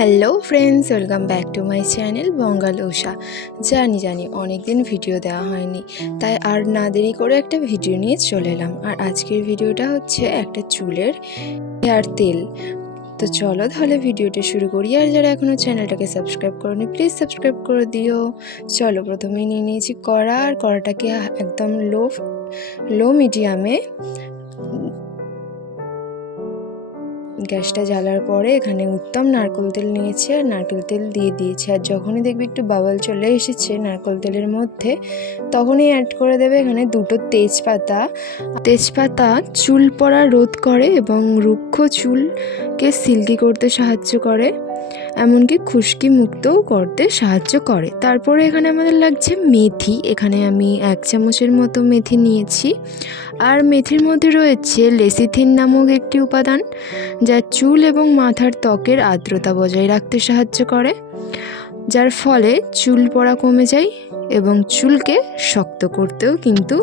Hello friends, welcome back to my channel Bangal Usha. জানি অনেক দিন ভিডিও দেওয়া হয়নি, তাই আর না দেরি করে একটা ভিডিও নিয়ে চলে এলাম। আর আজকের ভিডিওটা হচ্ছে একটা চুলের হেয়ার তেল। তো চলো তাহলে ভিডিওটা শুরু করি। আর যারা এখনও চ্যানেলটাকে সাবস্ক্রাইব করোনি প্লিজ সাবস্ক্রাইব করে দিও। চলো, প্রথমেই নিয়ে নিয়েছি কড়া, আর কড়াটাকে একদম লো মিডিয়ামে গ্যাসটা জ্বালার পরে এখানে উত্তম নারকেল তেল নিয়েছি আর নারকেল তেল দিয়ে দিয়েছি। আর যখনই দেখবি একটু বাবল চলে এসেছে নারকেল তেলের মধ্যে, তখনই অ্যাড করে দেবে এখানে দুটো তেজপাতা চুল পড়া রোধ করে এবং রুক্ষ চুলকে সিল্কি করতে সাহায্য করে, এমনকি খুশকি মুক্তও করতে সাহায্য করে। তারপরে এখানে আমাদের লাগছে মেথি। এখানে আমি 1 চামচের মতো মেথি নিয়েছি। আর মেথির মধ্যে রয়েছে লেসিথিন নামক একটি উপাদান, যা চুল এবং মাথার ত্বকের আর্দ্রতা বজায় রাখতে সাহায্য করে, যার ফলে চুল পড়া কমে যায় এবং চুলকে শক্ত করতেও কিন্তু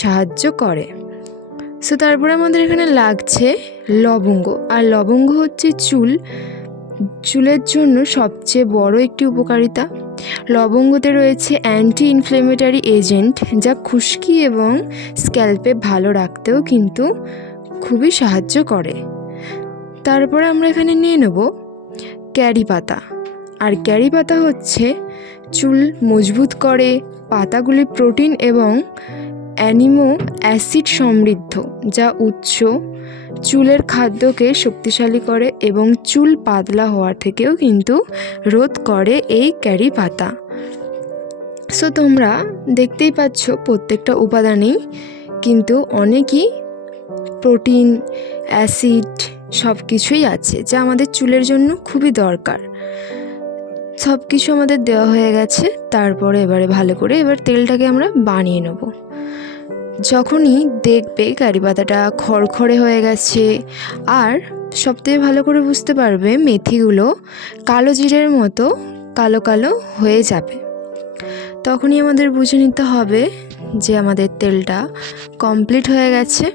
সাহায্য করে। সো তারপরে আমাদের এখানে লাগছে লবঙ্গ। আর লবঙ্গ হচ্ছে চুলের জন্য সবচেয়ে বড় একটি উপকারিতা। লবঙ্গতে রয়েছে অ্যান্টি ইনফ্লেমেটরি এজেন্ট, যা খুশকি এবং স্ক্যাল্পে ভালো রাখতেও কিন্তু খুবই সাহায্য করে। তারপরে আমরা এখানে নিয়ে নেব ক্যারি পাতা। আর ক্যারি পাতা হচ্ছে চুল মজবুত করে। পাতাগুলি প্রোটিন এবং অ্যামিনো অ্যাসিড সমৃদ্ধ, যা চুলের খাদ্যকে শক্তিশালী করে এবং চুল পাতলা হওয়া থেকেও কিন্তু রোধ করে এই ক্যারি পাতা। সো তোমরা দেখতেই পাচ্ছ প্রত্যেকটা উপাদানেই কিন্তু অনেকই প্রোটিন, অ্যাসিড সব কিছুই আছে, যা আমাদের চুলের জন্য খুবই দরকার। সব কিছু আমাদের দেওয়া হয়ে গেছে। তারপরে ভালো করে তেলটাকে আমরা বানিয়ে নেব। যখনই দেখবে কারি পাতাটা খড়খড়ে হয়ে গেছে, আর সবথেকে ভালো করে বুঝতে পারবে মেথিগুলো কালো জিরের মতো কালো কালো হয়ে যাবে, তখনই আমাদের বুঝে নিতে হবে যে আমাদের তেলটা কমপ্লিট হয়ে গেছে।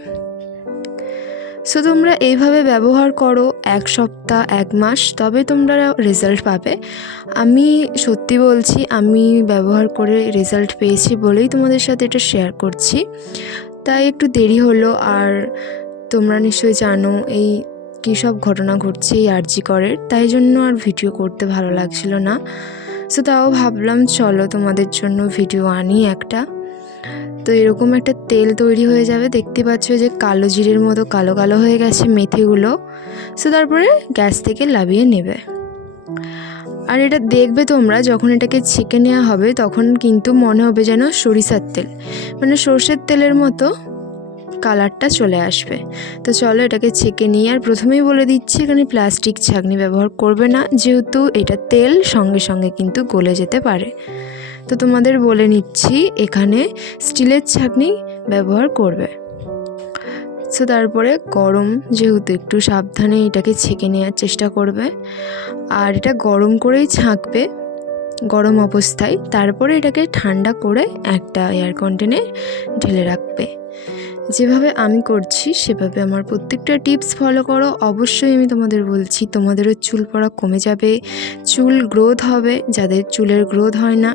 সো তোমরা এইভাবে ব্যবহার করো 1 সপ্তাহ 1 মাস, তবে তোমরা রেজাল্ট পাবে। আমি সত্যি বলছি, আমি ব্যবহার করে রেজাল্ট পেয়েছি বলেই তোমাদের সাথে এটা শেয়ার করছি। তাই একটু দেরি হলো। আর তোমরা নিশ্চয়ই জানো এই কী সব ঘটনা ঘটছে এই আরজি করের, তাই জন্য আর ভিডিও করতে ভালো লাগছিল না। সো তাও ভাবলাম চলো তোমাদের জন্য ভিডিও আনি একটা। তো এরকম একটা তেল তৈরি হয়ে যাবে। দেখতে পাচ্ছ যে কালো জিরের মতো কালো কালো হয়ে গেছে মেথিগুলো। সো তারপরে গ্যাস থেকে নামিয়ে নেবে। আর এটা দেখবে তোমরা যখন এটাকে ছেঁকে নেওয়া হবে, তখন কিন্তু মনে হবে যেন সরিষার তেল, মানে সর্ষের তেলের মতো কালারটা চলে আসবে। তো চলো এটাকে ছেঁকে নিই। আর প্রথমেই বলে দিচ্ছি, এখানে প্লাস্টিক ছাঁকনি ব্যবহার করবে না, যেহেতু এটা তেল সঙ্গে সঙ্গে কিন্তু গলে যেতে পারে। তো তোমাদের বলে নিচ্ছি, এখানে স্টিলের ছাঁকনি ব্যবহার করবে। সো তারপরে গরম, যেহেতু একটু সাবধানে এটাকে ছেঁকে নেওয়ার চেষ্টা করবে। আর এটা গরম করেই ছাঁকবে, গরম অবস্থায়। তারপরে এটাকে ঠান্ডা করে একটা এয়ার কন্টেনারে ঢেলে রাখবে। যেভাবে আমি করছি সেভাবে আমার প্রত্যেকটা টিপস ফলো করো। অবশ্যই আমি তোমাদের বলছি, তোমাদেরও চুল পড়া কমে যাবে, চুল গ্রোথ হবে, যাদের চুলের গ্রোথ হয় না,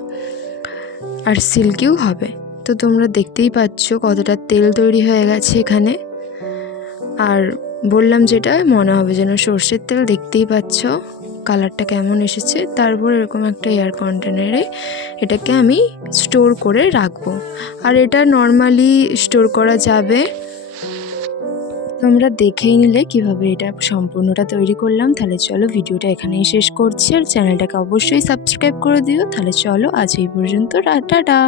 আর সিল্কিও হবে। তো তোমরা দেখতেই পাচ্ছ কতটা তেল তৈরি হয়ে গেছে এখানে। আর বললাম যেটা মনে হবে যেন সর্ষের তেল, দেখতেই পাচ্ছ কালারটা কেমন এসেছে। তারপর এরকম একটা এয়ার কন্টেনারে এটাকে আমি স্টোর করে রাখবো। আর এটা নর্মালি স্টোর করা যাবে। তোমরা দেখেই নিলে কিভাবে এটা সম্পূর্ণটা তৈরি করলাম। তাহলে চলো ভিডিওটা এখানেই শেষ করছি। আর চ্যানেলটাকে অবশ্যই সাবস্ক্রাইব করে দিও। তাহলে চলো আজ এই পর্যন্ত, টাটা।